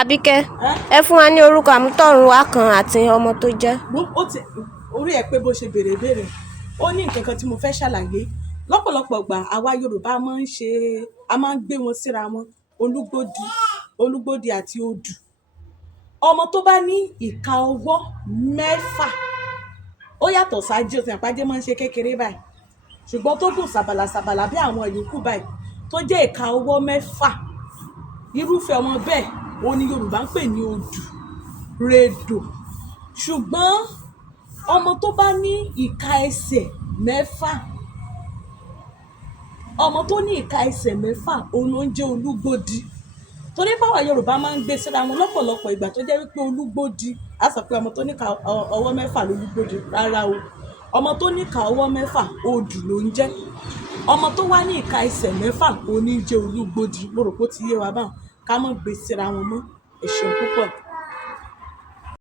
Àbíkẹ́, ẹ fún wa ní orúkọ àmútọ̀runwá kan àti ọmọ tó jẹ́. Orí ẹ pé bó ṣe béèrè ó ní nǹkan kan tí mo fẹ́ ṣàlàyé. Lọ́pọ̀lọpọ̀ ìgbà àwa Yorùbá máa ń gbé wọn síra wọn, olúgbòdì àti odù. Ọmọ tó bá ní ìka ọwọ́ mẹ́fà ó yàtọ̀ sáájú, òsì àpájé máa ń ṣe kékeré báyìí, ṣùgbọ́n tó gùn sàbàlàsàbàlà bí àwọn ìyókù báyìí tó jẹ́ ìka ọwọ́ mẹ́fà, irúfẹ́ ọmọ bẹ́ẹ̀ òun ni Yorùbá ń pè ní odù redò. Ṣùgbọ́n ọmọ tó bá ní ìka ẹsẹ̀ mẹ́fà, òun ló ń jẹ́ olúgbòdì. Torí báwa Yorùbá máa ń gbé síra wọn lọ́pọ̀lọpọ̀ ìgbà tó jẹ́ wípé olúgbòdì á sọ pé ọmọ tó ní ìka ọwọ́ mẹ́fà lolúgbòdì. Rárá o, ọmọ tó ní ìka ọwọ́ mẹ́fà odù ló ń jẹ́. Ọmọ tó wá ní ìka ẹsẹ̀ mẹ́fà òun ní jẹ́ olúgbòdì. Mo rò pé ó ti yé wa báwọn, ká má gbé síra wọn mọ́. Ẹ ṣeun púpọ̀.